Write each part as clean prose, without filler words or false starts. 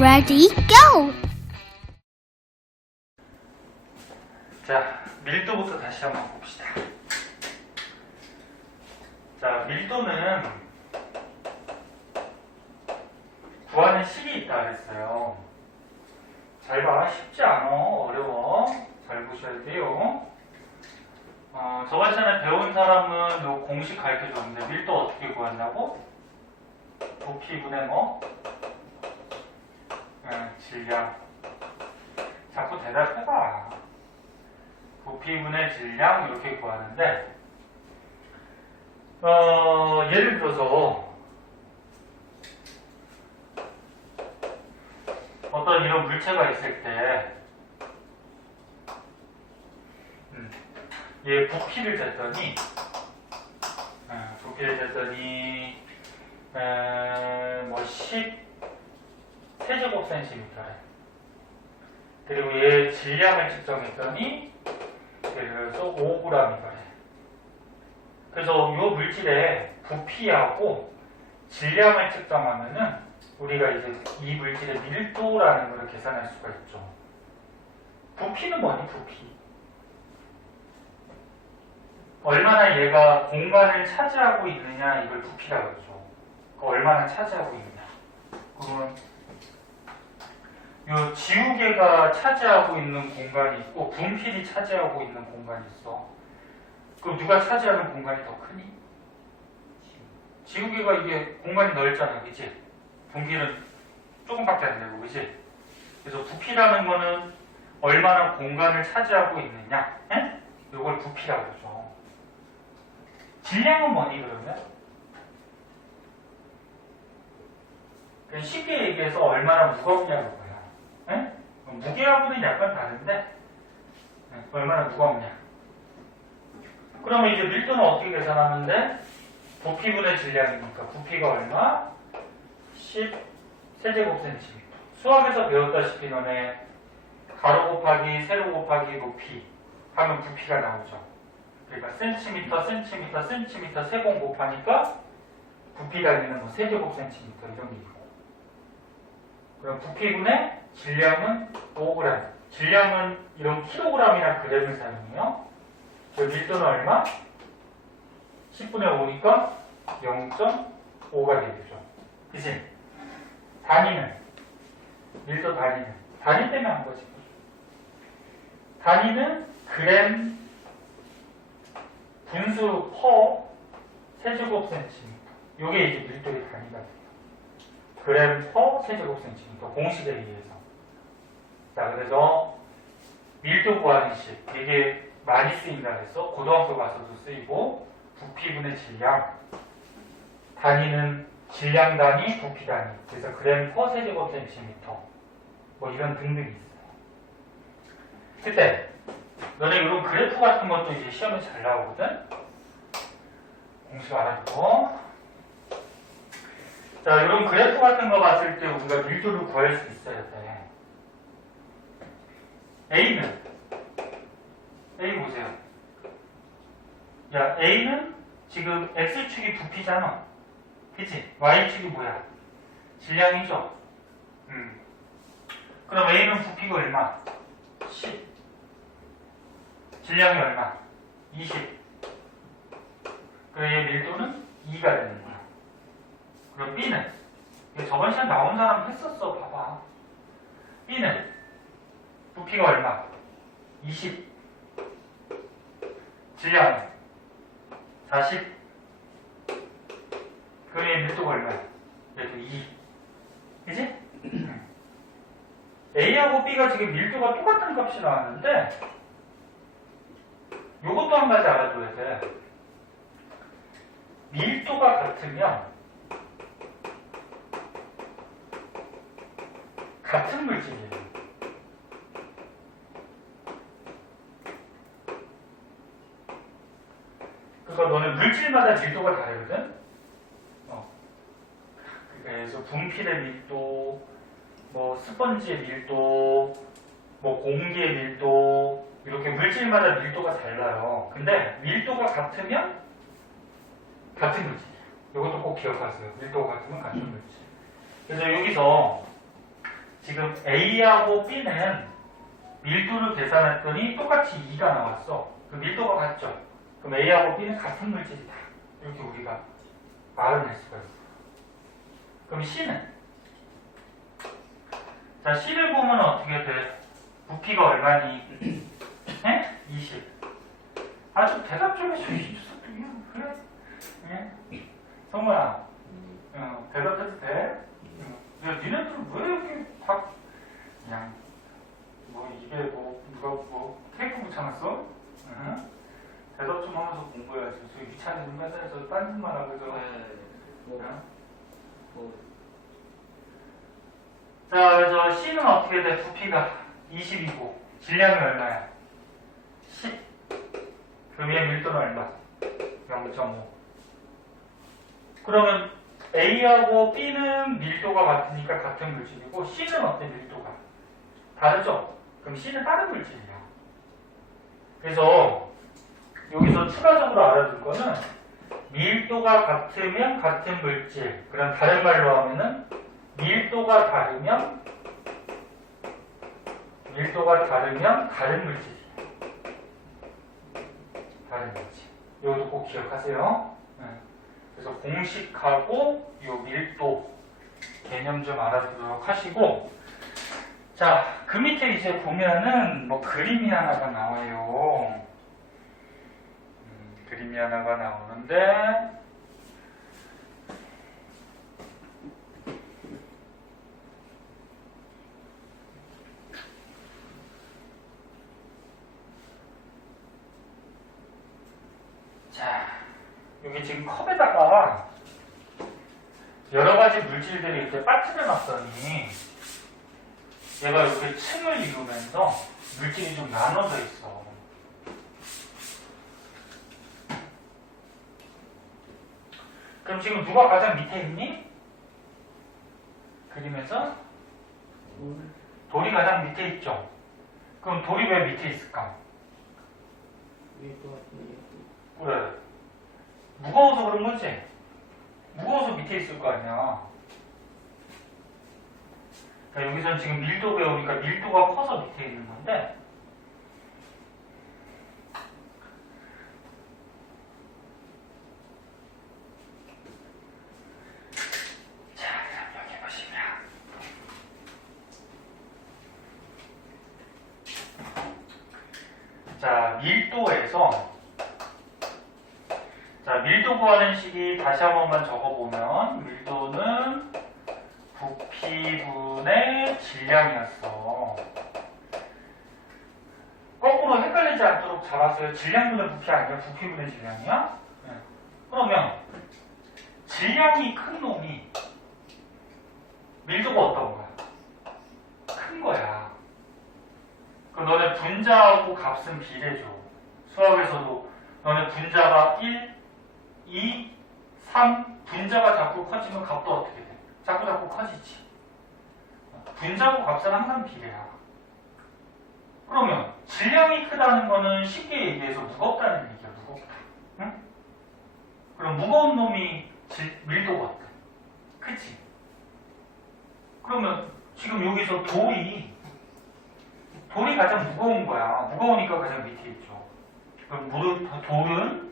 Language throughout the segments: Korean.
Ready, go! 자, 밀도부터 다시 한번 봅시다. 자, 밀도는 구하는 식이 있다 그랬어요. 잘 봐. 쉽지 않아. 어려워. 잘 보셔야 돼요. 저번 시간에 배운 사람은 요 공식 가르쳐줬는데 밀도 어떻게 구한다고? 부피분의 뭐? 질량. 자꾸 대답해봐. 부피분의 질량 이렇게 구하는데 예를 들어서 어떤 이런 물체가 있을 때 얘 부피를 쟀더니 뭐 10 세제곱센티미터래. 그리고 얘 질량을 측정했더니 예를 들어서 5g이래. 그래서 이 물질의 부피하고 질량을 측정하면은 우리가 이제 이 물질의 밀도라는 걸 계산할 수가 있죠. 부피는 뭐니? 부피. 얼마나 얘가 공간을 차지하고 있느냐 이걸 부피라고 하죠. 얼마나 차지하고 있느냐. 그러면 요 지우개가 차지하고 있는 공간이 있고 분필이 차지하고 있는 공간이 있어. 그럼 누가 차지하는 공간이 더 크니? 지우개가 이게 공간이 넓잖아, 그치? 분필은 조금밖에 안 되고, 그치? 그래서 부피라는 거는 얼마나 공간을 차지하고 있느냐? 요걸 부피라고 하죠. 질량은 뭐니, 그러면? 쉽게 얘기해서 얼마나 무겁냐고 봐요. 무게하고는 약간 다른데, 얼마나 무겁냐. 그러면 이제 밀도는 어떻게 계산하면 돼? 부피분의 질량이니까 부피가 얼마? 10 세제곱센티미터. 수학에서 배웠다시피 너네 가로 곱하기 세로 곱하기 높이 하면 부피가 나오죠. 그러니까 센티미터 세공 곱하니까 부피 달리는 뭐 세제곱센티미터 이런 게 있고. 그럼 부피분의 질량은 5g. 질량은 이런 킬로그램이나 그램을 사용해요. 저 밀도는 얼마? 10분의 5니까 0.5가 되겠죠. 그치? 단위는? 밀도 단위는? 단위 때문에 한 거지. 단위는 그램 분수 퍼 세제곱센티미터. 요게 이제 밀도의 단위가 돼요. 그램 퍼 세제곱센티미터. 공식에 의해서. 자, 그래서 밀도 구하는 식. 이게 많이 쓰인다 해서 고등학교 가서도 쓰이고 부피분의 질량 단위는 질량 단위, 부피 단위 그래서 그램 퍼 세제곱센티미터 뭐 이런 등등이 있어요. 그때 너네 이런 그래프 같은 것도 이제 시험에 잘 나오거든. 공식 알아두고 자 이런 그래프 같은 거 봤을 때 우리가 밀도를 구할 수 있어야 돼. A는 A 보세요. 야, A는 지금 X축이 부피잖아. 그치? Y축이 뭐야? 질량이죠? 그럼 A는 부피가 얼마? 10. 질량이 얼마? 20. 그럼 얘 밀도는 2가 되는 거야. 그럼 B는? 저번 시간 나온 사람 했었어. 봐봐. B는 부피가 얼마? 20. 질량 40. 그럼 얘 밀도가 얼마야? 얘도 2. 그치? A하고 B가 지금 밀도가 똑같은 값이 나왔는데 요것도 한 가지 알아둬야 돼. 밀도가 같으면 같은 물질이에요. 그러니까 너는 물질마다 밀도가 다르거든? 그래서 분필의 밀도, 뭐 스펀지의 밀도, 뭐 공기의 밀도, 이렇게 물질마다 밀도가 달라요. 근데 밀도가 같으면 같은 물질이에요. 이것도 꼭 기억하세요. 밀도가 같으면 같은 물질. 그래서 여기서 지금 A하고 B는 밀도를 계산했더니 똑같이 2가 나왔어. 그 밀도가 같죠? 그럼 A하고 B는 같은 물질이다. 이렇게 우리가 말을 할 수가 있어. 그럼 C는? 자, C를 보면 어떻게 돼? 부피가 얼마니? 에? 20. 아주 대답 좀 해줘. 그래? 예? 성모야, 대답해도 돼? 야, 니네들은 왜 이렇게 다 그냥 뭐 이게 뭐 누가 뭐 케이크 붙여놨어? 응? 대답 좀 하면서 공부해야지. 저 귀찮은 맨날 저 딴짓만 하고 저. 자, 그래서 C는 어떻게 돼? 부피가 20이고 질량이 얼마야? 10. 그럼 얘 밀도는 얼마? 0.5. 그러면 A하고 B는 밀도가 같으니까 같은 물질이고 C는 어때? 밀도가 다르죠? 그럼 C는 다른 물질이야. 그래서 여기서 추가적으로 알아둘 거는 밀도가 같으면 같은 물질. 그럼 다른 말로 하면은 밀도가 다르면 다른 물질이야. 다른 물질. 이것도 꼭 기억하세요. 그래서 공식하고 이 밀도 개념 좀 알아두도록 하시고, 자, 그 밑에 이제 보면은 뭐 그림이 하나가 나와요. 그림이 하나가 나오는데, 자, 여기 지금 컵에다가 여러 가지 물질들이 이렇게 빠뜨려 놨더니 얘가 이렇게 층을 이루면서 물질이 좀 나눠져 있어. 그럼 지금 누가 가장 밑에 있니? 그림에서 돌이 가장 밑에 있죠? 그럼 돌이 왜 밑에 있을까? 그래. 무거워서 그런 거지? 무거워서 밑에 있을 거 아니야. 그러니까 여기서는 지금 밀도 배우니까 밀도가 커서 밑에 있는 건데, 자, 그럼 여기 보시면 자, 밀도에서 자, 밀도 구하는 식이 다시 한 번만 적어보면 밀도는 부피분의 질량이었어. 거꾸로 헷갈리지 않도록 잡았어요. 질량분의 부피 아니야? 부피분의 질량이야? 네. 그러면 질량이 큰 놈이 밀도가 어떤 거야? 큰 거야. 그 너네 분자하고 값은 비례죠. 수학에서도 너네 분자가 1, 2, 3 분자가 자꾸 커지면 값도 어떻게 돼? 자꾸 커지지. 분자고 값은 항상 비례야. 그러면 질량이 크다는 거는 쉽게 얘기해서 무겁다는 얘기야. 무겁다. 응? 그럼 무거운 놈이 밀도가 어때? 그치? 그러면 지금 여기서 돌이 가장 무거운 거야. 무거우니까 가장 밑에 있죠. 그럼 돌은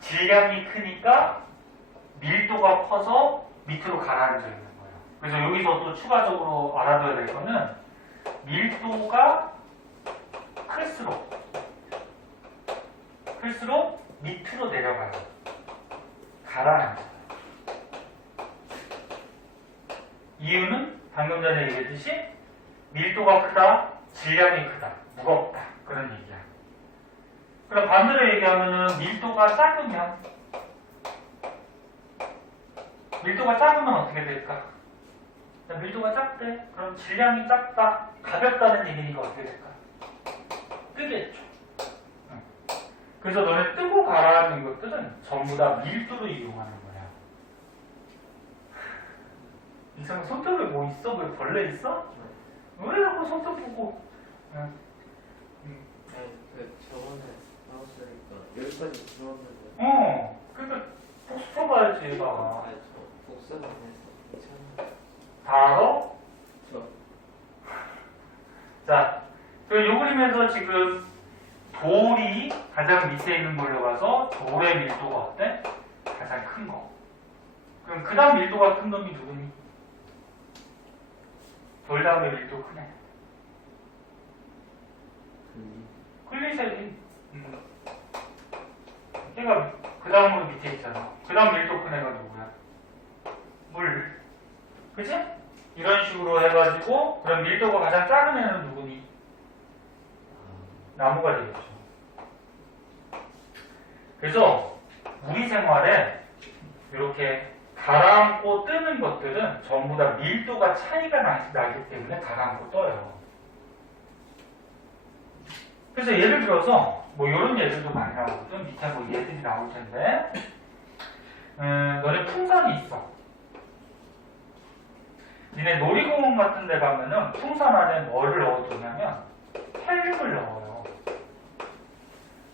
질량이 크니까 밀도가 커서 밑으로 가라앉아 있는 거예요. 그래서 여기서 또 추가적으로 알아둬야 될 거는 밀도가 클수록 밑으로 내려가요. 가라앉아요. 이유는 방금 전에 얘기했듯이 밀도가 크다, 질량이 크다, 무겁다. 그런 얘기야. 그럼 반대로 얘기하면은 밀도가 작으면 어떻게 될까? 밀도가 작대. 그럼 질량이 작다, 가볍다는 얘기니까 어떻게 될까? 뜨겠죠. 그래서 너네 뜨고 가라앉는 것들은 전부 다 밀도를 이용하는 거야. 이상 손톱에 뭐 있어? 왜 벌레 있어? 왜 자꾸 손톱 보고? 저번에 나왔으니까 여기까지 들어왔는데. 그러니까 복수 풀어봐야지, 얘가. 저 복습 안 해서 괜찮아요. 다 알아? 저 그래서 지금 돌이 가장 밑에 있는 걸로 봐서 돌의 밀도가 어때? 가장 큰 거. 그럼 그 다음 밀도가 큰 놈이 누구니? 돌 다음에 밀도 크네. 글리세린. 걔가 그 다음으로 밑에 있잖아. 그 다음 밀도 큰 애가 누구야? 물. 그치? 이런 식으로 해가지고 그럼 밀도가 가장 작은 애는 누구니? 나무가 되겠죠. 그래서 우리 생활에 이렇게 가라앉고 뜨는 것들은 전부 다 밀도가 차이가 나기 때문에 가라앉고 떠요. 그래서 예를 들어서 뭐 이런 예들도 많이 나오거든. 밑에 뭐 예들이 나올 텐데 너네 풍선이 있어. 니네 놀이공원 같은 데 가면은 풍선 안에 뭐를 넣어두냐면 헬륨을 넣어요.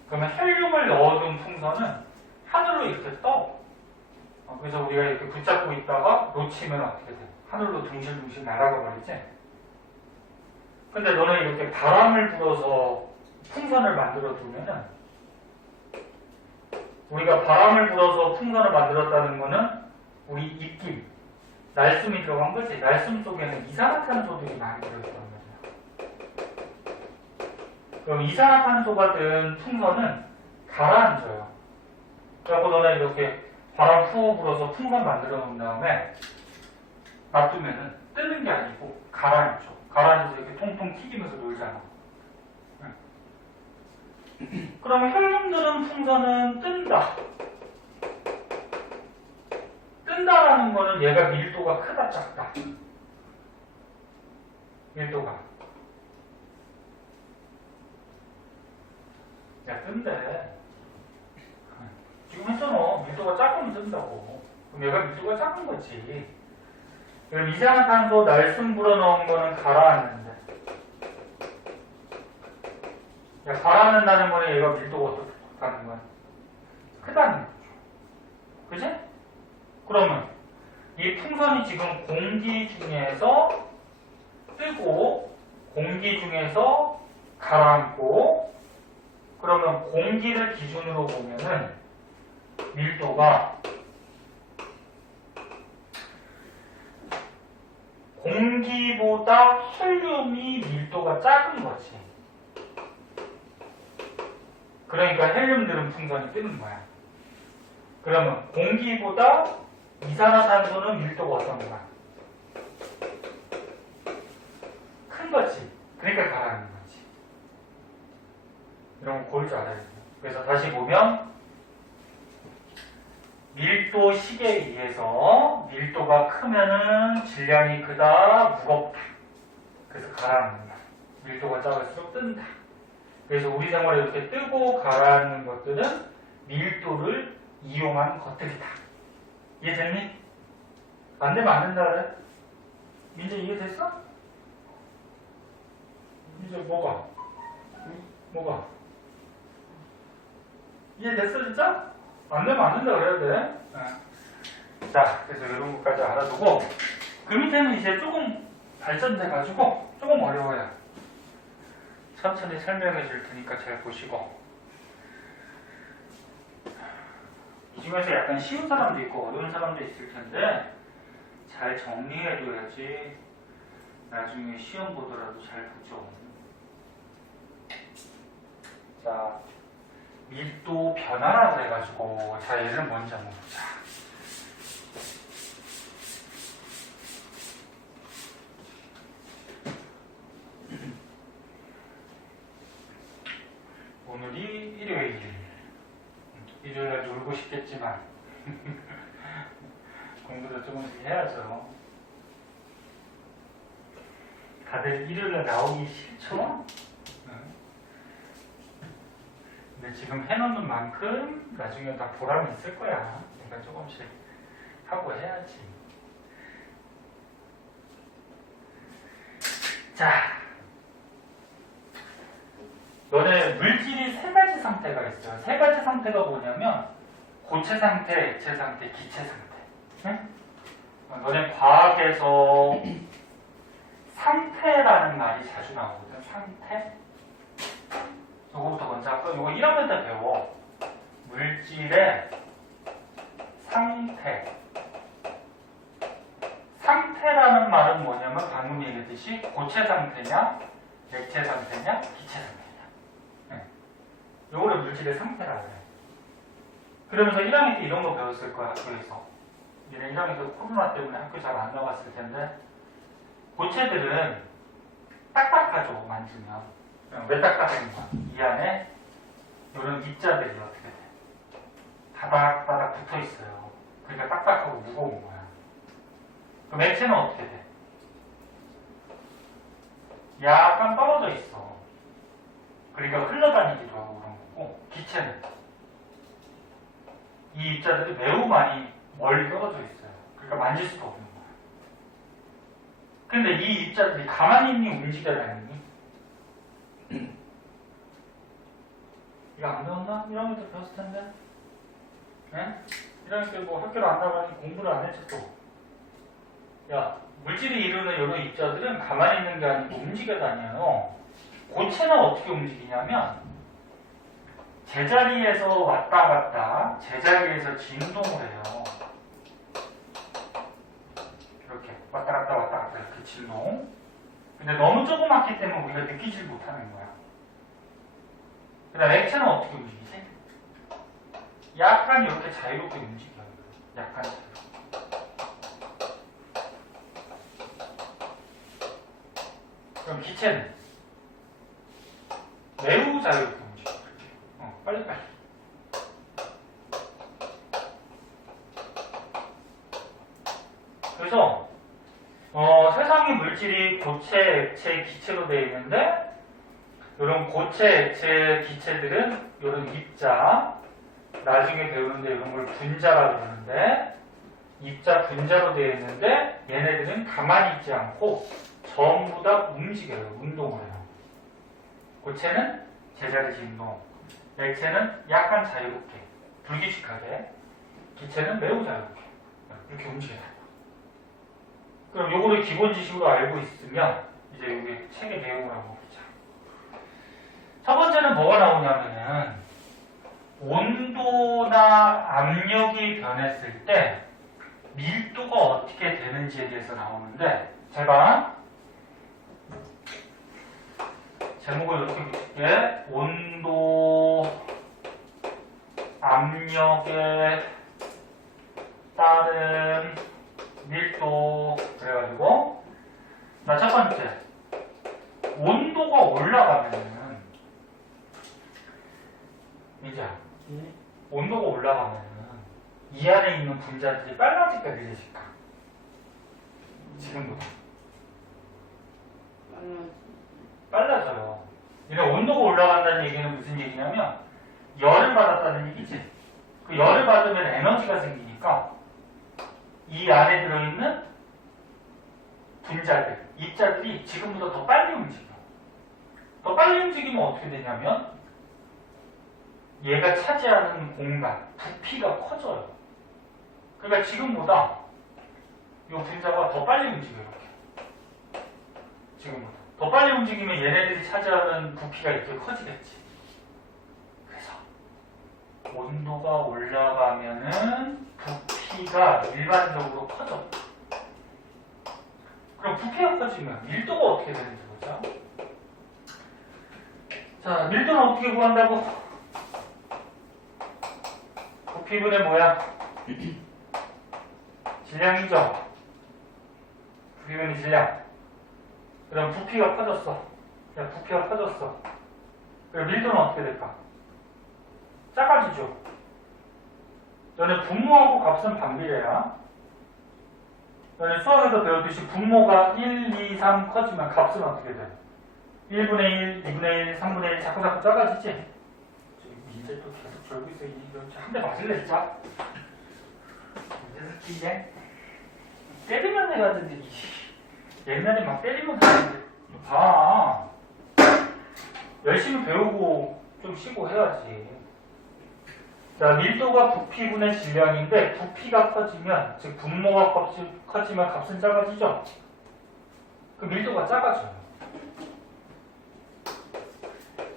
그러면 헬륨을 넣어둔 풍선은 하늘로 이렇게 떠. 그래서 우리가 이렇게 붙잡고 있다가 놓치면 어떻게 돼? 하늘로 둥실둥실 날아가 버리지? 근데 너는 이렇게 바람을 불어서 풍선을 만들어 두면은 우리가 바람을 불어서 풍선을 만들었다는 거는 우리 입김, 날숨이 들어간 거지. 날숨 속에는 이산화탄소들이 많이 들어있다는 거죠. 그럼 이산화탄소가 든 풍선은 가라앉아요. 그래서 너네 이렇게 바람 후 불어서 풍선 만들어 놓은 다음에 놔두면은 뜨는 게 아니고 가라앉죠. 가라앉아서 이렇게 통통 튀기면서 놀잖아. 그러면 헬륨들은 풍선은 뜬다. 뜬다라는 거는 얘가 밀도가 크다 작다. 밀도가. 야, 뜬대. 지금 했잖아. 밀도가 작으면 뜬다고. 그럼 얘가 밀도가 작은 거지. 그럼 이산화탄소 날숨 불어넣은 거는 가라앉는데. 야, 가라앉는다는 거는 얘가 밀도가 어떻게 가는 거야? 크다는 거죠. 그지? 그러면 이 풍선이 지금 공기 중에서 뜨고 공기 중에서 가라앉고 그러면 공기를 기준으로 보면은 밀도가 공기보다 헬륨이 밀도가 작은 거지. 그러니까 헬륨들은 풍선이 뜨는 거야. 그러면 공기보다 이산화탄소는 밀도가 어떤 거야? 큰 거지. 그러니까 가라앉는 거지. 이런 거 고를 줄 알아야 돼. 그래서 다시 보면 밀도 식에 의해서 밀도가 크면은 질량이 크다, 무겁다. 그래서 가라앉는다. 밀도가 작을수록 뜬다. 그래서 우리 생활에 이렇게 뜨고 가라앉는 것들은 밀도를 이용한 것들이다. 이해됐니? 안 되면 안 된다 그래? 민재 이해됐어? 이제 뭐가? 뭐가? 이해됐어 진짜? 안 되면 안 된다 그래야 돼. 네. 자, 그래서 이런 것까지 알아두고 그 밑에는 이제 조금 발전돼가지고 조금 어려워요. 천천히 설명해 줄 테니까 잘 보시고 이 중에서 약간 쉬운 사람도 있고 어려운 사람도 있을 텐데 잘 정리해 둬야지 나중에 시험 보더라도 잘 보죠. 자, 밀도 변화라고 해가지고 자, 얘를 먼저 한번 보자. 오늘이 일요일에 놀고 싶겠지만 공부도 조금씩 해야죠. 다들 일요일에 나오기 싫죠? 근데 지금 해놓는 만큼 나중에 다 보람이 있을 거야. 그러니까 조금씩 하고 해야지. 자, 너네 물질이 세 가지 상태가 있어요. 세 가지 상태가 뭐냐면 고체 상태, 액체 상태, 기체 상태. 응? 너네 과학에서 상태라는 말이 자주 나오거든. 상태. 요거부터 먼저 할까? 요거 1학년 때 배워. 물질의 상태. 상태라는 말은 뭐냐면 방금 얘기했듯이 고체 상태냐, 액체 상태냐, 기체 상태냐. 네. 요거를 물질의 상태라고 해. 그러면서 1학년 때 이런 거 배웠을 거야, 학교에서. 얘네 1학년 때 코로나 때문에 학교 잘 안 나갔을 텐데, 고체들은 딱딱하죠, 만지면. 왜 딱딱한가? 이 안에 이런 입자들이 어떻게 돼? 바닥바닥 붙어 있어요. 그러니까 딱딱하고 무거운 거야. 그럼 액체는 어떻게 돼? 약간 떨어져 있어. 그러니까 흘러다니기도 하고 그런 거고, 기체는 이 입자들이 매우 많이 멀리 떨어져 있어요. 그러니까 만질 수가 없는 거야. 근데 이 입자들이 가만히 있니 움직여야 되니? 이거 안 배웠나? 1학년 때 배웠을 텐데? 네? 1학년 때 뭐 학교를 안 나가니 공부를 안 했지 또. 야, 물질이 이루는 이런 입자들은 가만히 있는 게 아니고 움직여 다녀요. 고체는 어떻게 움직이냐면 제자리에서 왔다 갔다, 제자리에서 진동을 해요. 이렇게 왔다 갔다 이렇게 진동. 근데 너무 조그맣기 때문에 우리가 느끼질 못하는 거야. 그다음 액체는 어떻게 움직이지? 약간 이렇게 자유롭게 움직여요. 약간 자유롭게. 그럼 기체는 매우 자유롭게 움직여요. 빨리빨리. 그래서 세상의 물질이 고체, 액체, 기체로 되어 있는데 이런 고체, 액체, 기체들은 이런 입자, 나중에 배우는데 이런 걸 분자라고 그러는데 입자 분자로 되어 있는데 얘네들은 가만히 있지 않고 전부 다 움직여요. 운동을 해요. 고체는 제자리 진동, 액체는 약간 자유롭게, 불규칙하게, 기체는 매우 자유롭게 이렇게 움직여요. 그럼 요거를 기본 지식으로 알고 있으면 이제 여기 책의 내용을 한번 보자. 첫 번째는 뭐가 나오냐면은 온도나 압력이 변했을 때 밀도가 어떻게 되는지에 대해서 나오는데 제가 제목을 이렇게 붙일게. 온도, 압력에 따른 밀도. 그래가지고 자, 첫 번째 온도가 올라가면은 이제 온도가 올라가면은 이 안에 있는 분자들이 빨라질까 느려질까? 지금보다 빨라져요. 그러니까 온도가 올라간다는 얘기는 무슨 얘기냐면 열을 받았다는 얘기지. 그 열을 받으면 에너지가 생기니까 이 안에 들어있는 분자들, 입자들이 지금보다 더 빨리 움직여. 더 빨리 움직이면 어떻게 되냐면 얘가 차지하는 공간, 부피가 커져요. 그러니까 지금보다 이 분자가 더 빨리 움직여요. 이렇게. 지금보다. 더 빨리 움직이면 얘네들이 차지하는 부피가 이렇게 커지겠지. 그래서 온도가 올라가면은 부피가 일반적으로 커져. 그럼 부피가 커지면 밀도가 어떻게 되는지 보자. 자, 밀도는 어떻게 구한다고? 부피분의 뭐야? 질량이죠? 부피분의 질량. 그럼 부피가 커졌어. 야, 부피가 커졌어. 그럼 밀도는 어떻게 될까? 작아지죠? 너네 분모하고 값은 반비례야. 너네 수학에서 배웠듯이 분모가 1, 2, 3 커지면 값은 어떻게 돼? 1분의 1, 2분의 1, 3분의 1 자꾸 작아지지? 이제 또 계속 졸고 있어. 이거 한 대 맞을래 진짜? 이제 이제 때리면 해가지고 옛날에 막 때리면 하는데 봐. 열심히 배우고 좀 쉬고 해야지. 자, 밀도가 부피분의 질량인데 부피가 커지면, 즉 분모가 커지면 값은 작아지죠? 그 밀도가 작아져요.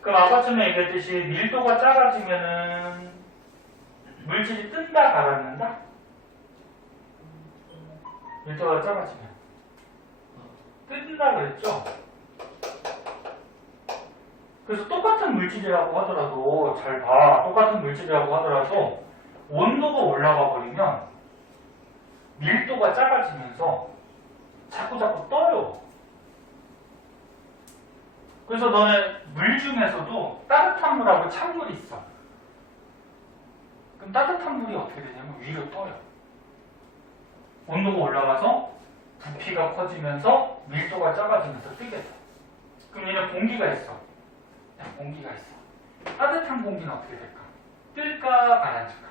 그럼 아까쯤에 얘기했듯이 밀도가 작아지면은 물질이 뜬다 가라앉는다? 밀도가 작아지면 뜬다 그랬죠? 그래서 똑같은 물질이라고 하더라도 잘 봐. 똑같은 물질이라고 하더라도 온도가 올라가 버리면 밀도가 작아지면서 자꾸 떠요. 그래서 너네 물 중에서도 따뜻한 물하고 찬물이 있어. 그럼 따뜻한 물이 어떻게 되냐면 위로 떠요. 온도가 올라가서 부피가 커지면서 밀도가 작아지면서 뜨게 돼. 그럼 얘는 공기가 있어. 공기가 있어. 따뜻한 공기는 어떻게 될까? 뜰까 가라앉을까?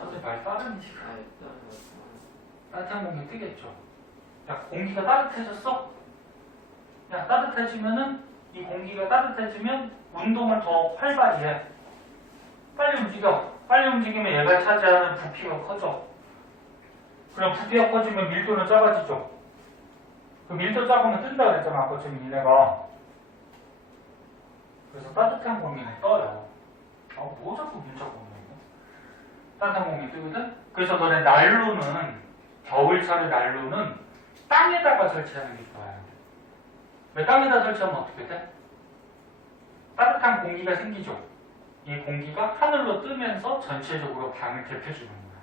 어제 말 빠른 시간. 따뜻한 공기 뜨겠죠. 야, 공기가 따뜻해졌어? 야, 따뜻해지면은 이 공기가 따뜻해지면 운동을 더 활발히 해. 빨리 움직여. 빨리 움직이면 얘가 차지하는 부피가 커져. 그럼 부피가 커지면 밀도는 작아지죠. 그 밀도 작으면 뜬다 그랬잖아, 아까 지금 니네가. 그래서 따뜻한 공기는 떠요. 뭐 자꾸 문자가 오는 거야? 따뜻한 공기 뜨거든? 그래서 너네 난로는, 겨울철의 난로는 땅에다가 설치하는 게 좋아요. 왜 땅에다 설치하면 어떻게 돼? 따뜻한 공기가 생기죠. 이 공기가 하늘로 뜨면서 전체적으로 방을 데펴주는 거야.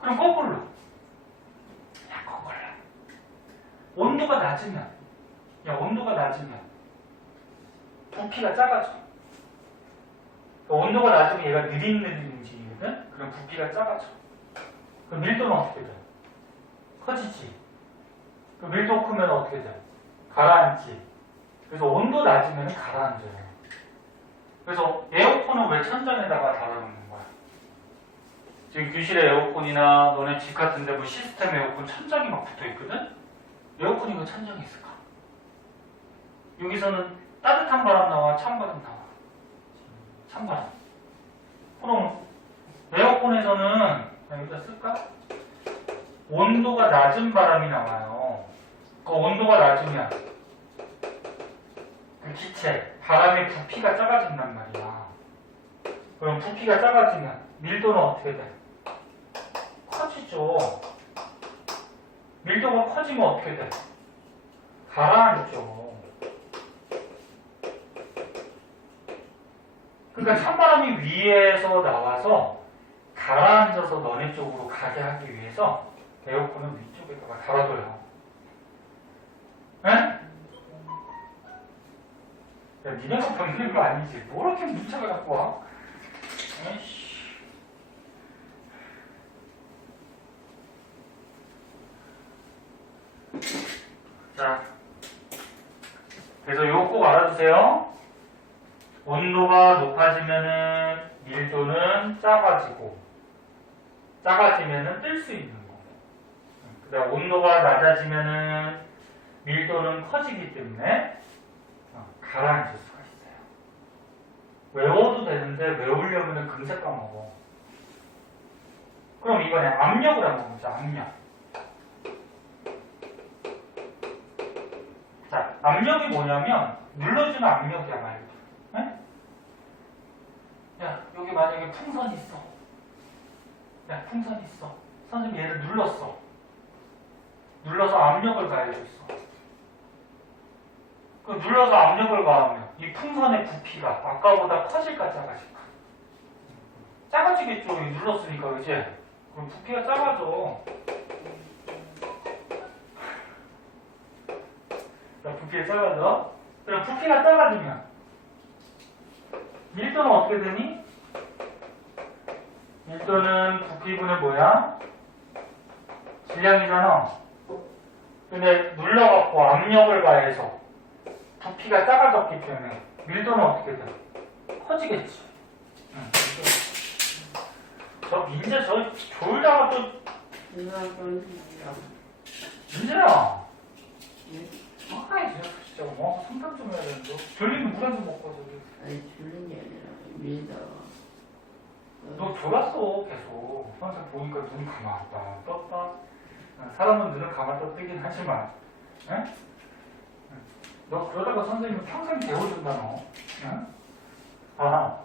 그럼 거꾸로. 야, 거꾸로. 온도가 낮으면, 부피가 작아져. 온도가 낮으면 얘가 느릿느릿 움직이거든? 그럼 부피가 작아져. 그럼 밀도는 어떻게 돼? 커지지. 그럼 밀도 크면 어떻게 돼? 가라앉지. 그래서 온도 낮으면 가라앉아요. 그래서 에어컨은 왜 천장에다가 달아놓는 거야? 지금 교실에 에어컨이나 너네 집 같은데 뭐 시스템 에어컨 천장이 막 붙어있거든? 에어컨이 왜 천장에 있을까? 여기서는 따뜻한 바람 나와, 찬바람 나와. 찬바람. 그럼 에어컨에서는 여기다 쓸까? 온도가 낮은 바람이 나와요. 그 온도가 낮으면 그 기체, 바람의 부피가 작아진단 말이야. 그럼 부피가 작아지면 밀도는 어떻게 돼? 커지죠. 밀도가 커지면 어떻게 돼? 가라앉죠. 그러니까 찬바람이 위에서 나와서 가라앉아서 너네 쪽으로 가게 하기 위해서 에어컨은 위쪽에다가 달아둬요. 에? 야, 니네가 병들인 거 아니지? 뭐 이렇게 문자가 갖고 와? 에이씨. 자, 그래서 이거 꼭 알아두세요. 온도가 높아지면은 밀도는 작아지면은 뜰 수 있는 거고. 그다음 온도가 낮아지면은 밀도는 커지기 때문에 가라앉을 수가 있어요. 외워도 되는데 외우려면 금세 까먹어. 그럼 이번에 압력을 한번 보자. 압력. 자, 압력이 뭐냐면 눌러주는 압력이야 말이야. 네? 야, 여기 만약에 풍선이 있어. 야, 풍선이 있어. 선생님 얘를 눌렀어. 눌러서 압력을 가해줬어. 그 눌러서 압력을 가하면 이 풍선의 부피가 아까보다 커질까 작아질까? 작아지겠죠. 눌렀으니까, 그지? 그럼 부피가 작아져. 자, 부피가 작아져. 그럼 부피가 작아지면 밀도는 어떻게 되니? 밀도는 부피분의 뭐야? 질량이잖아. 근데 눌러갖고 압력을 가해서 부피가 작아졌기 때문에 밀도는 어떻게 돼? 커지겠지. 저 민재 저 졸다가 또 민재야. 아이 진짜 뭐 상담 좀 해야 되는데 졸리면 물 한 잔 먹고 저기. 아니 졸린 게 아니라 밀다가 너 졸았어 계속. 항상 보니까 눈 감았다 떴다. 사람은 눈을 감았다 뜨긴 하지만, 에? 너 그러다가 선생님은 평생 배워준다 너. 응? 아.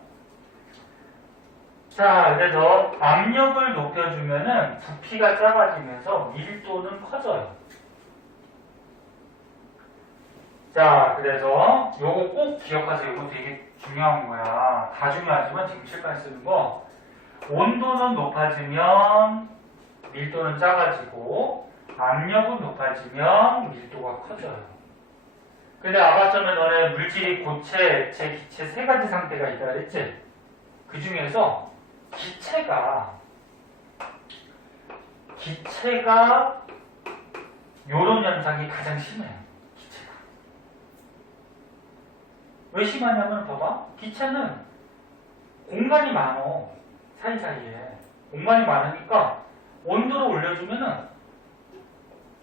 자, 그래서 압력을 높여주면은 부피가 작아지면서 밀도는 커져요. 자, 그래서 요거 꼭 기억하세요. 이거 되게 중요한 거야. 다 중요하지만 지금 칠판에 쓰는 거. 온도는 높아지면 밀도는 작아지고 압력은 높아지면 밀도가 커져요. 근데 아까 전에 너네 물질이 고체, 액체, 기체 세 가지 상태가 있다 그랬지? 그 중에서 기체가 요런 현상이 가장 심해요. 기체가. 왜 심하냐면 봐봐. 기체는 공간이 많어. 사이사이에. 공간이 많으니까 온도를 올려주면은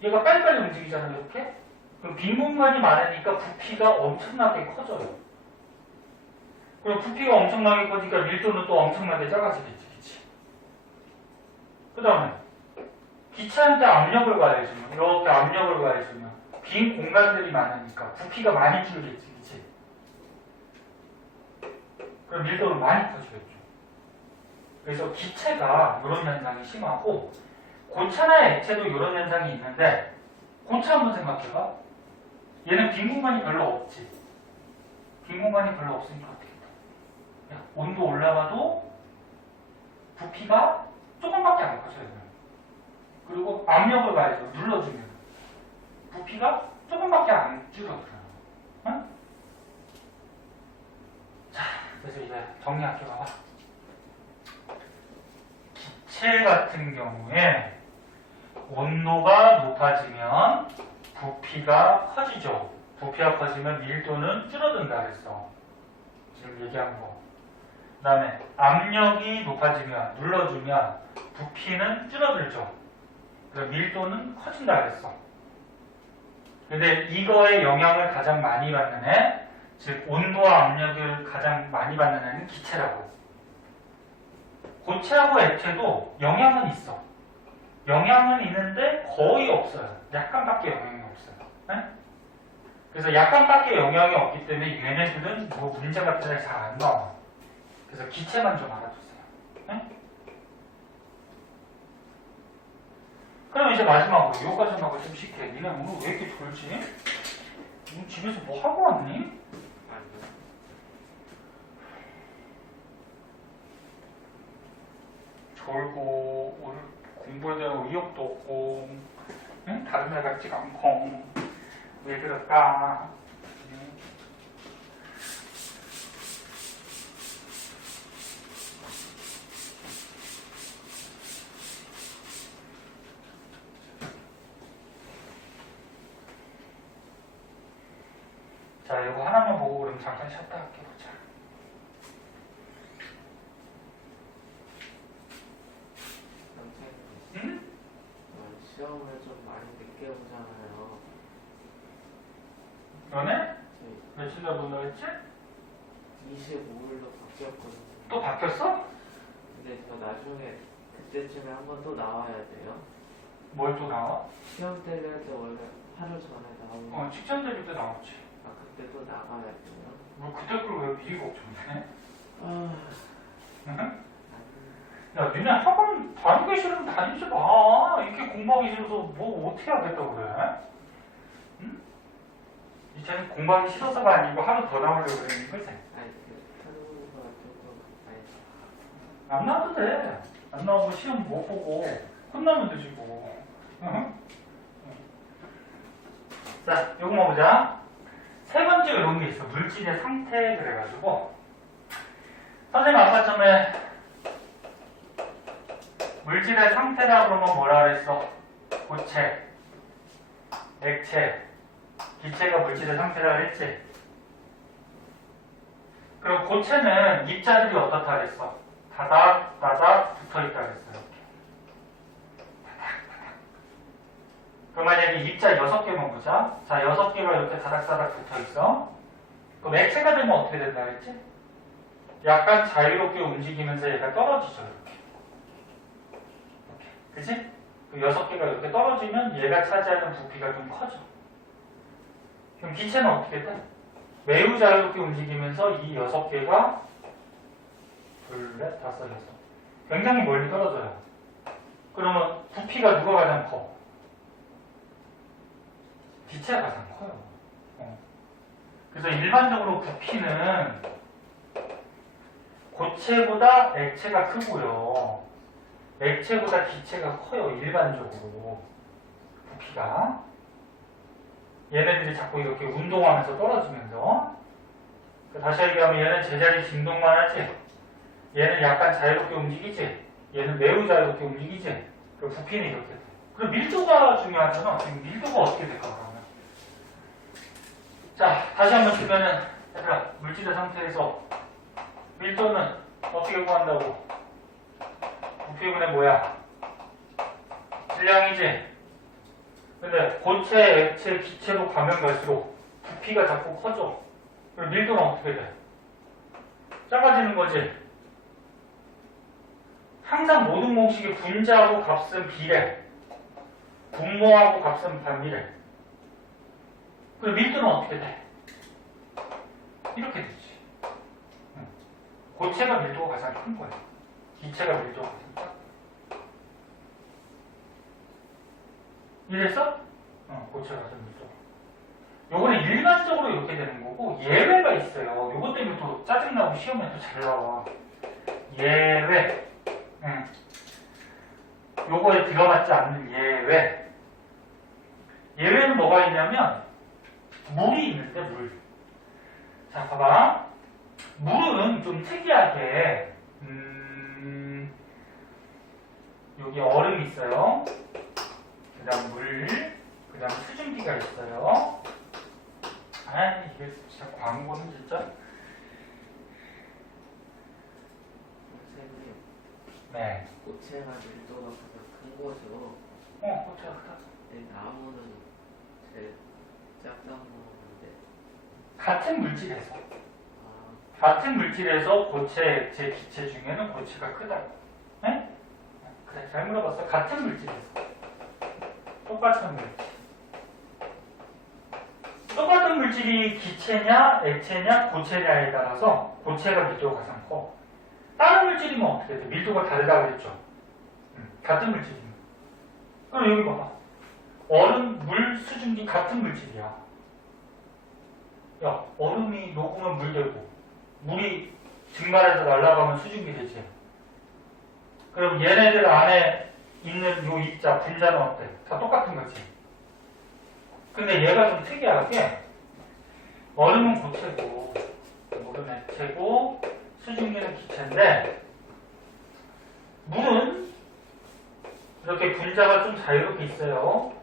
얘가 빨리빨리 움직이잖아요. 이렇게. 그럼 빈 공간이 많으니까 부피가 엄청나게 커져요. 그럼 부피가 엄청나게 커지니까 밀도는 또 엄청나게 작아지겠지. 그치? 그 다음에 기체한테 압력을 가해주면 이렇게 압력을 가해주면 빈 공간들이 많으니까 부피가 많이 줄겠지. 그치? 그럼 밀도는 많이 커지겠죠. 그래서 기체가 이런 현상이 심하고 고체나 액체도 이런 현상이 있는데 고체 한번 생각해봐. 얘는 빈 공간이 별로 없지. 빈 공간이 별로 없으니까 어떻게 돼? 야, 온도 올라가도 부피가 조금밖에 안 커져요. 그리고 압력을 가해서 눌러주면 부피가 조금밖에 안 줄어들어요. 응? 자, 그래서 이제 정리할게요. 봐봐. 기체 같은 경우에 온도가 높아지면 부피가 커지죠. 부피가 커지면 밀도는 줄어든다 그랬어. 지금 얘기한 거. 그 다음에 압력이 높아지면 눌러주면 부피는 줄어들죠. 그래서 밀도는 커진다 그랬어. 근데 이거에 영향을 가장 많이 받는 애, 즉 온도와 압력을 가장 많이 받는 애는 기체라고. 고체하고 액체도 영향은 있어. 영향은 있는데 거의 없어요. 약간밖에 영향이 없어요. 네? 그래서 약간밖에 영향이 없기 때문에 얘네들은 뭐 문제 같은 데 잘 안 나와. 그래서 기체만 좀 알아두세요. 네? 그럼 이제 마지막으로 요까지만 좀 쉽게. 니네 오늘 왜 이렇게 졸지? 오늘 집에서 뭐 하고 왔니? 아니요. 졸고 오늘 공부에 대한 의욕도 없고 응? 다른 애 같지가 않고 왜 그럴까? 응? 자, 이거 하나만 보고 그럼 잠깐 쉬었다 할게. 보자. 선생님, 응? 시험을 좀 많이 늦게 오잖아요. 너네? 저 며칠 날 본다 했지? 25일로 바뀌었거든요. 또 바뀌었어? 근데 저 나중에 그때쯤에 한 번 또 나와야 돼요. 뭘 또 나와? 시험 때릴 때 원래 하루 전에 나오고 직전 대비 때 나왔지. 아 그때 또 나가야 돼요. 뭐 그때 걸 왜 미리 걱정해? 아 응? 아니, 야, 니네 학원 다니기 싫으면 다니지 마. 이렇게 공부하기 싫어서 뭐 어떻게 하겠다고 그래? 응? 이제는 공부하기 싫어서가 아니고 하루 더 나오려고 그러는 거지? 아니 그 하루가 조금 아니 안 나와도 돼. 안 나오고 시험 못 보고 끝나면 되지 뭐. 응? 자, 요거만 보자. 세 번째 이런 게 있어. 물질의 상태 그래가지고 선생님 아까 전에 물질의 상태라 그러면 뭐라 그랬어? 고체, 액체, 기체가 물질의 상태라 그랬지? 그럼 고체는 입자들이 어떻다 그랬어? 다닥다닥 붙어있다 그랬어. 이렇게. 다닥다닥. 그럼 만약에 입자 6개만 보자. 자, 6개가 이렇게 다닥다닥 붙어있어. 그럼 액체가 되면 어떻게 된다 그랬지? 약간 자유롭게 움직이면서 얘가 떨어지죠. 이렇게. 그치? 그 6개가 이렇게 떨어지면 얘가 차지하는 부피가 좀 커져. 그럼 기체는 어떻게 돼? 매우 자유롭게 움직이면서 이 6개가 둘, 넷, 다섯, 여섯. 굉장히 멀리 떨어져요. 그러면 부피가 누가 가장 커? 기체가 가장 커요. 그래서 일반적으로 부피는 고체보다 액체가 크고요. 액체보다 기체가 커요. 일반적으로. 부피가. 얘네들이 자꾸 이렇게 운동하면서 떨어지면서. 다시 얘기하면 얘는 제자리 진동만 하지. 얘는 약간 자유롭게 움직이지. 얘는 매우 자유롭게 움직이지. 그 부피는 이렇게 돼. 그럼 밀도가 중요하잖아. 지금 밀도가 어떻게 될까 그러면? 자, 다시 한번 주면은 얘들아, 물질의 상태에서 밀도는 어떻게 구한다고? 부피분의 뭐야? 질량이지? 근데 고체, 액체, 기체로 가면 갈수록 부피가 자꾸 커져. 그럼 밀도는 어떻게 돼? 작아지는 거지? 항상 모든 공식이 분자하고 값은 비례, 분모하고 값은 반비례. 그럼 밀도는 어떻게 돼? 이렇게 되지. 고체가 밀도가 가장 큰 거예요. 기체가 밀도가 가장 작아. 이랬어? 고체가 가장 밀도가. 요거는 일반적으로 이렇게 되는 거고 예외가 있어요. 요것 때문에 또 짜증나고 시험에 또 잘 나와. 예외. 요거에 들어맞지 않는 예외. 예외는 뭐가 있냐면 물이 있는데 물. 자, 봐봐. 물은 좀 특이하게 여기 얼음이 있어요. 그 다음 물, 그 다음 수증기가 있어요. 아, 이게 진짜 광고는 진짜. 선생님, 네. 고체가 밀도가 가장 큰 거죠. 고체가 크다. 네, 나무는 제일 작다고 하는데. 같은 물질에서. 아, 같은 물질에서 고체, 액체, 기체 중에는 고체가 크다. 네? 그래, 잘 물어봤어. 같은 물질에서. 똑같은 물질. 똑같은 물질이 기체냐, 액체냐, 고체냐에 따라서 고체가 밀도가 가장 커. 다른 물질이면 어떻게 돼? 밀도가 다르다고 그랬죠? 같은 물질이면. 그럼 여기 봐봐. 얼음, 물, 수증기 같은 물질이야. 야, 얼음이 녹으면 물 되고, 물이 증발해서 날아가면 수증기 되지. 그럼 얘네들 안에 있는 요 입자, 분자는 어때? 다 똑같은 거지. 근데 얘가 좀 특이하게, 얼음은 고체고, 물은 액체고, 수증기는 기체인데, 물은 이렇게 분자가 좀 자유롭게 있어요.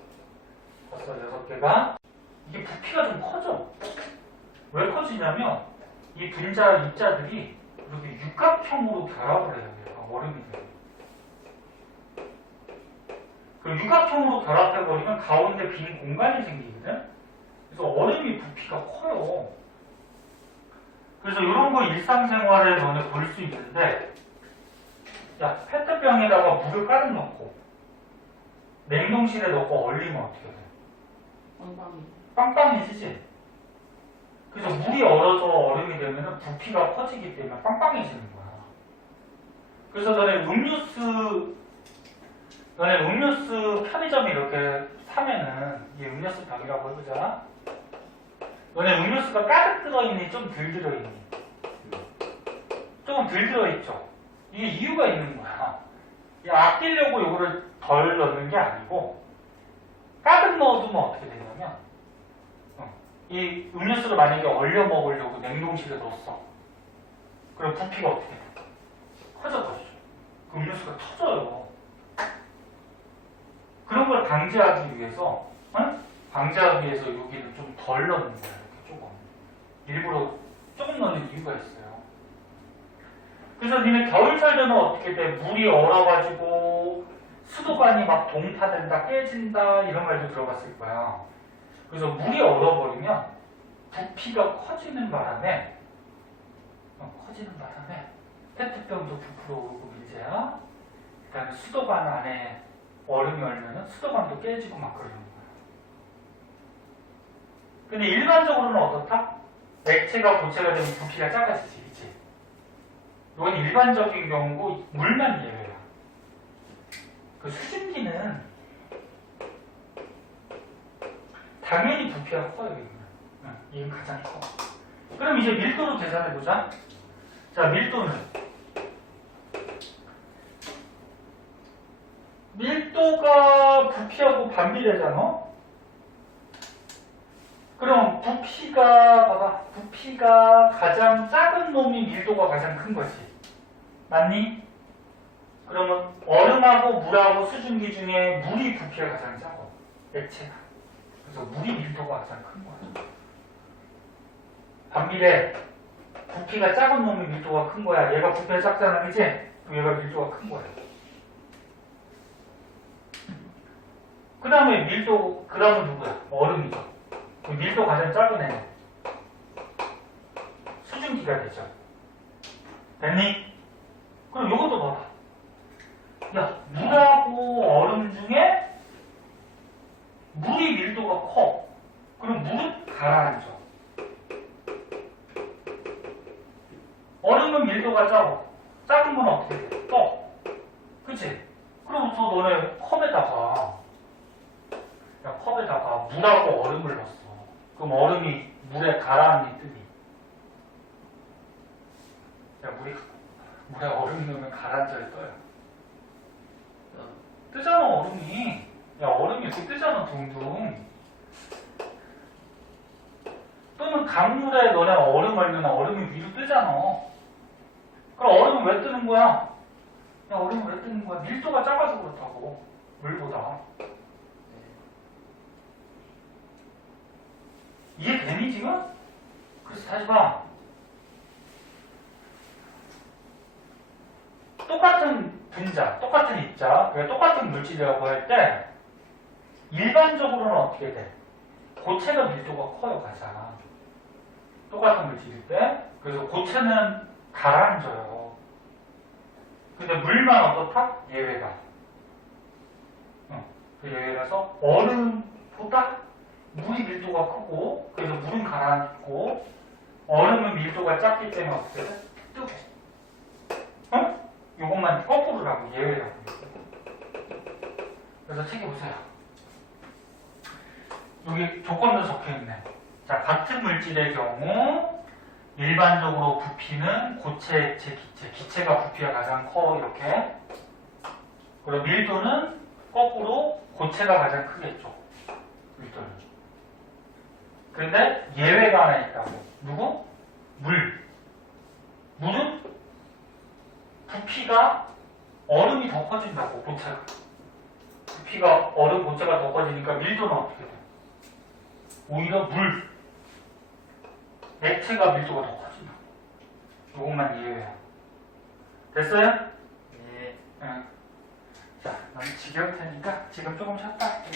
벌써 6개가. 이게 부피가 좀 커져. 왜 커지냐면, 이 분자 입자들이 이렇게 육각형으로 결합을 해요. 얘가 얼음이 돼요. 그 육각형으로 결합해버리면 가운데 빈 공간이 생기거든? 그래서 얼음이 부피가 커요. 그래서 이런 거 일상생활에 너네 볼 수 있는데, 야, 페트병에다가 물을 가득 넣고, 냉동실에 넣고 얼리면 어떻게 돼? 빵빵이. 빵빵해지지? 그래서 물이 얼어서 얼음이 되면 부피가 커지기 때문에 빵빵해지는 거야. 그래서 너네 음료수 편의점에 이렇게 사면은, 이 음료수 병이라고 해보자. 너네 음료수가 가득 들어있니? 좀 덜 들어있니? 조금 덜 들어있죠? 이게 이유가 있는 거야. 아끼려고 요거를 덜 넣는 게 아니고, 가득 넣어두면 어떻게 되냐면, 이 음료수를 만약에 얼려 먹으려고 냉동실에 넣었어. 그럼 부피가 어떻게 돼? 커져버리죠. 그 음료수가 터져요. 그런 걸 방지하기 위해서, 방지하기 위해서 여기는 좀 덜 넣는 거야. 이렇게 조금. 일부러 조금 넣는 이유가 있어요. 그래서 니네 겨울철 되면 어떻게 돼? 물이 얼어가지고 수도관이 막 동파된다, 깨진다 이런 말도 들어봤을 거야. 그래서 물이 얼어버리면 부피가 커지는 바람에 페트병도 부풀어 오르고 문제야. 그 다음에 수도관 안에 얼음이 얼면은 수도관도 깨지고 막 그러는 거야. 근데 일반적으로는 어떻다? 액체가 고체가 되면 부피가 작아지지, 그치? 이건 일반적인 경우고 물만 예외야. 그 수증기는 당연히 부피가 커요, 이거는. 이건 가장 커. 그럼 이제 밀도로 계산해보자. 자, 밀도가 부피하고 반비례잖아? 그럼 부피가 가장 작은 놈이 밀도가 가장 큰 거지. 맞니? 그러면 얼음하고 물하고 수증기 중에 물이 부피가 가장 작아. 액체가. 그래서 물이 밀도가 가장 큰 거야. 반비례. 부피가 작은 놈이 밀도가 큰 거야. 얘가 부피가 작잖아, 그치? 그럼 얘가 밀도가 큰 거야. 그 다음에 그 다음은 누구야? 얼음이죠. 그 밀도 가장 작은 애. 수증기가 되죠. 됐니? 그럼 요것도 봐봐. 야, 물하고 얼음 중에 물이 밀도가 커. 그럼 물은 가라앉아. 얼음은 밀도가 작아. 작은 건 어떻게 돼? 떠. 그치? 그러면서 너네 컵에다가 물하고 얼음을 넣었어. 그럼 얼음이 물에 가라앉니 뜨니? 야, 물에 얼음이 넣으면 가라앉아야 떠요. 뜨잖아, 얼음이. 야, 얼음이 이렇게 뜨잖아, 둥둥. 또는 강물에 너네 얼음 얼면 얼음이 위로 뜨잖아. 그럼 얼음은 왜 뜨는 거야? 야, 얼음은 왜 뜨는 거야? 밀도가 작아서 그렇다고. 물보다. 이해되니 지금? 그래서 다시 봐. 똑같은 분자, 똑같은 입자, 똑같은 물질이라고 할 때 일반적으로는 어떻게 돼? 고체가 밀도가 커요, 가장. 똑같은 물질일 때. 그래서 고체는 가라앉아요. 근데 물만 어떻다? 예외가. 그 예외라서 얼음보다 물이 밀도가 크고, 그래서 물은 가라앉고, 얼음은 밀도가 작기 때문에 어떻게 돼? 뜨고. 요것만 거꾸로라고, 예외라고. 그래서 책에 보세요. 여기 조건도 적혀있네. 자, 같은 물질의 경우, 일반적으로 부피는 고체, 액체, 기체가 부피가 가장 커, 이렇게. 그리고 밀도는 거꾸로 고체가 가장 크겠죠. 밀도는. 그런데 예외가 하나 있다고. 누구? 물은 부피가 얼음이 더 커진다고, 고체가. 부피가 고체가 더 커지니까 밀도는 어떻게 돼? 오히려 액체가 밀도가 더 커진다. 요것만 이해해요. 됐어요? 네. 응. 자, 너는 지겨울 테니까 지금 조금 쉬었다 할게.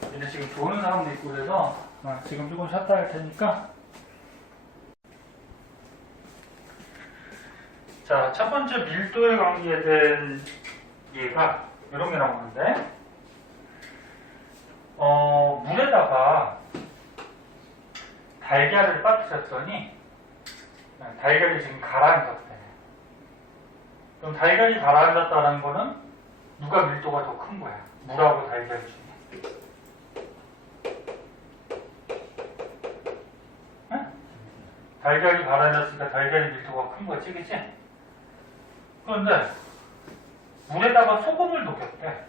근데 지금 좋은 사람도 있고 그래서 지금 조금 쉬었다 할 테니까. 자, 첫 번째 밀도에 관계된 예가 이런 게 나오는데, 물에다가 달걀을 빠뜨렸더니 달걀이 지금 가라앉았대. 그럼 달걀이 가라앉았다는 거는 누가 밀도가 더 큰 거야? 물하고 달걀 중에. 응? 달걀이 가라앉았으니까 달걀이 밀도가 큰 거지, 그치? 그런데 물에다가 소금을 녹였대.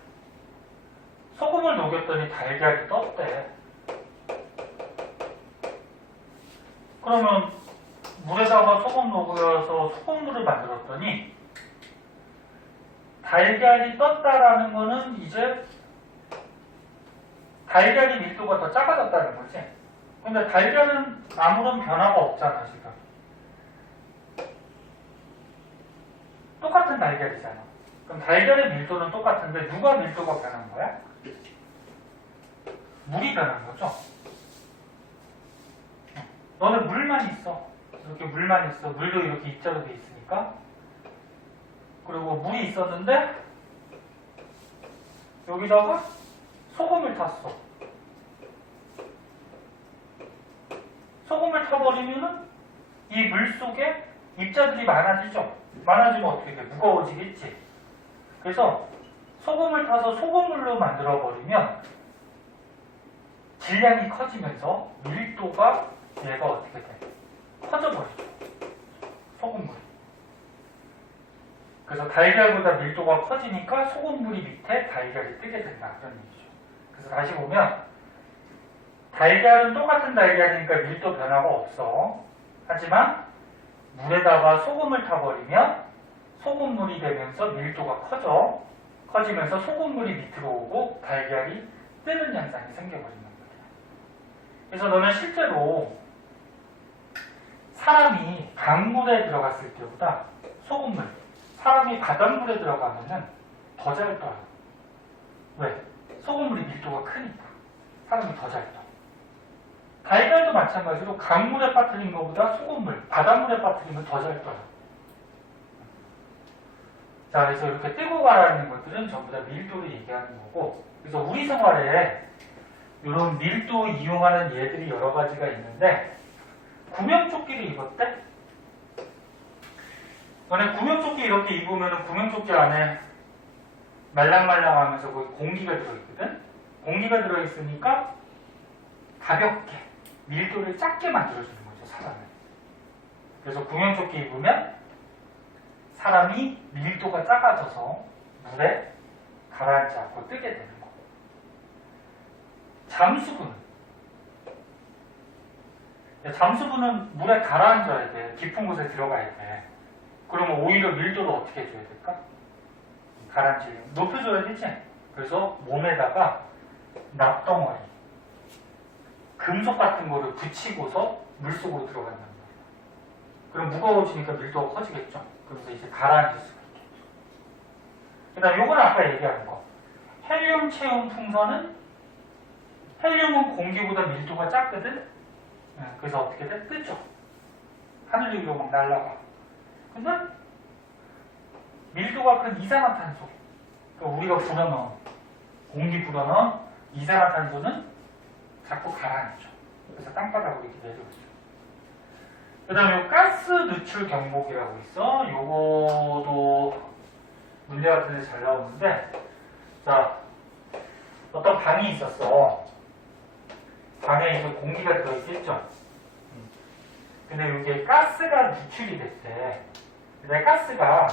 소금을 녹였더니 달걀이 떴대. 그러면 물에다가 소금 녹여서 소금물을 만들었더니 달걀이 떴다라는 거는 이제 달걀이 밀도가 더 작아졌다는 거지. 근데 달걀은 아무런 변화가 없잖아, 지금. 똑같은 달걀이잖아. 그럼 달걀의 밀도는 똑같은데 누가 밀도가 변한 거야? 물이 변한 거죠. 너는 물만 있어. 이렇게 물만 있어. 물도 이렇게 입자로 돼 있으니까. 그리고 물이 있었는데 여기다가 소금을 탔어. 소금을 타버리면은 이 물 속에 입자들이 많아지죠. 많아지면 어떻게 돼? 무거워지겠지. 그래서 소금을 타서 소금물로 만들어버리면 질량이 커지면서 밀도가 얘가 어떻게 돼? 커져버리죠. 소금물이. 그래서 달걀보다 밀도가 커지니까 소금물이 밑에 달걀이 뜨게 된다. 그런 얘기죠. 그래서 다시 보면 달걀은 똑같은 달걀이니까 밀도 변화가 없어. 하지만 물에다가 소금을 타버리면 소금물이 되면서 밀도가 커지면서 소금물이 밑으로 오고 달걀이 뜨는 현상이 생겨버리는 거예요. 그래서 너는 실제로 사람이 강물에 들어갔을 때보다 소금물, 사람이 바닷물에 들어가면은 더 잘 떠요. 왜? 소금물이 밀도가 크니까 사람이 더 잘 떠. 달걀도 마찬가지로 강물에 빠뜨린 것보다 소금물, 바닷물에 빠뜨리면 더 잘 떠요. 자, 그래서 이렇게 뜨고 가라는 것들은 전부 다 밀도를 얘기하는 거고, 그래서 우리 생활에 이런 밀도 이용하는 예들이 여러 가지가 있는데, 구명조끼를 입었대? 너네 구명조끼 이렇게 입으면 구명조끼 안에 말랑말랑하면서 거기 공기가 들어있거든? 공기가 들어있으니까 가볍게 밀도를 작게 만들어주는 거죠, 사람을. 그래서 구명조끼 입으면 사람이 밀도가 작아져서 물에 가라앉지 않고 뜨게 되는 거고. 잠수부는 물에 가라앉아야 돼. 깊은 곳에 들어가야 돼. 그러면 오히려 밀도를 어떻게 해줘야 될까? 가라앉히려면 높여줘야 되지. 그래서 몸에다가 납덩어리, 금속 같은 거를 붙이고서 물속으로 들어간단 말이야. 그럼 무거워지니까 밀도가 커지겠죠. 그러면서 이제 가라앉을 수가 있겠죠. 그 다음 요건 아까 얘기한 거. 헬륨 체온 풍선은 헬륨은 공기보다 밀도가 작거든. 그래서 어떻게 돼? 뜨죠. 하늘 위로 막 날아가. 근데 밀도가 큰 이산화탄소, 그러니까 우리가 불어넣은 공기 불어넣은 이산화탄소는 자꾸 가라앉죠. 그래서 땅바닥으로 이렇게 내려오죠. 그 다음에 가스 누출 경보기라고 있어. 요거도 문제 같은 데 잘 나오는데, 자, 어떤 방이 있었어. 방에 이제 공기가 들어있겠죠. 근데 이게 가스가 누출이 됐대. 근데 가스가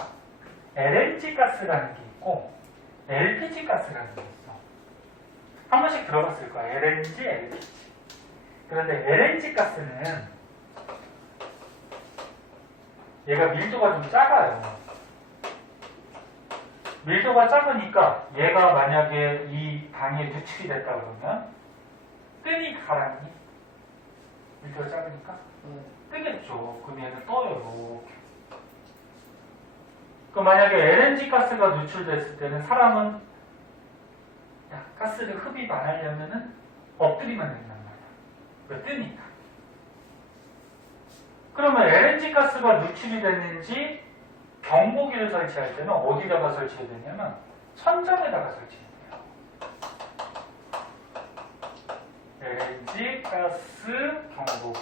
LNG 가스라는 게 있고 LPG 가스라는 게 있어. 한 번씩 들어봤을 거야. LNG, LPG. 그런데 LNG 가스는 얘가 밀도가 좀 작아요. 밀도가 작으니까 얘가 만약에 이 방에 누출이 됐다 그러면 뜨니 가라니? 밀도가 작으니까? 뜨겠죠. 그럼 얘는 떠요. 그럼 만약에 LNG 가스가 누출됐을 때는 사람은 야, 가스를 흡입 안 하려면은 엎드리면 된단 말이야. 왜? 뜨니까. 그러면 LNG 가스가 누출이 됐는지 경보기를 설치할 때는 어디다가 설치해야 되냐면 천장에다가 설치해야 돼요. LNG 가스 경보기.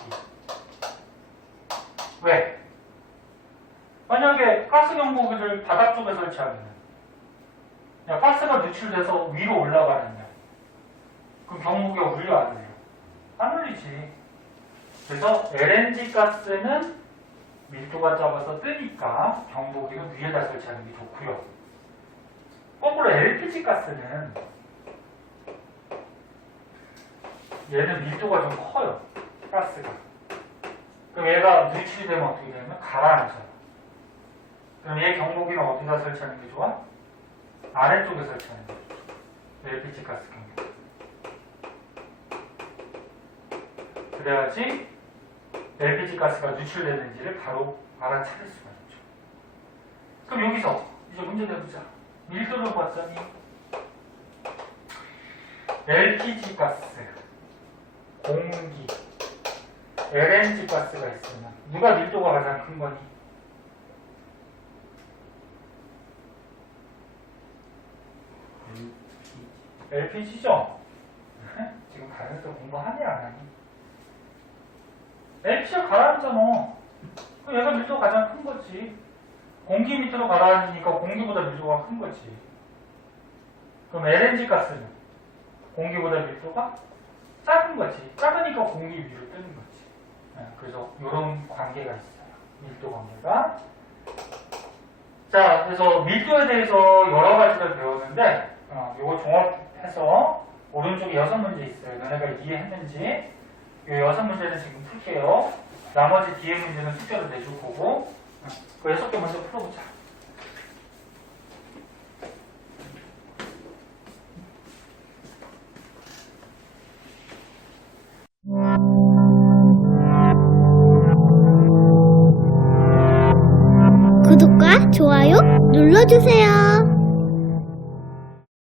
왜? 만약에 가스 경보기를 바닥 쪽에 설치하면 가스가 누출돼서 위로 올라가는데 그럼 경보기가 울려 안 울려? 안 울리지. 그래서 LNG 가스는 밀도가 작아서 뜨니까 경보기를 위에다 설치하는 게 좋고요. 거꾸로 LPG 가스는 얘는 밀도가 좀 커요. 가스가. 그럼 얘가 누출이 되면 어떻게 되냐면 가라앉아요. 그럼 얘 경보기는 어디다 설치하는 게 좋아? 아래쪽에 설치하는 게 좋아. LPG 가스 경보기. 그래야지 LPG 가스가 누출되는지를 바로 알아차릴 수가 있죠. 그럼 여기서 이제 문제 내보자. 밀도를 봤더니 LPG 가스, 공기, LNG 가스가 있으면 누가 밀도가 가장 큰 거니? LPG죠? 지금 가면서 공부하니 안 하니? H가 가라앉잖아. 그럼 얘가 밀도가 가장 큰 거지. 공기 밑으로 가라앉으니까 공기보다 밀도가 큰 거지. 그럼 LNG 가스는 공기보다 밀도가 작은 거지. 작으니까 공기 위로 뜨는 거지. 그래서 이런 관계가 있어요. 밀도 관계가. 자, 그래서 밀도에 대해서 여러 가지를 배웠는데, 이거 종합해서 오른쪽에 6문제 있어요. 너네가 이해했는지. 이 6문제는 지금 풀게요. 나머지 뒤에 문제는 숙제로 내줄 거고, 그 6개 먼저 풀어보자. 구독과 좋아요 눌러주세요.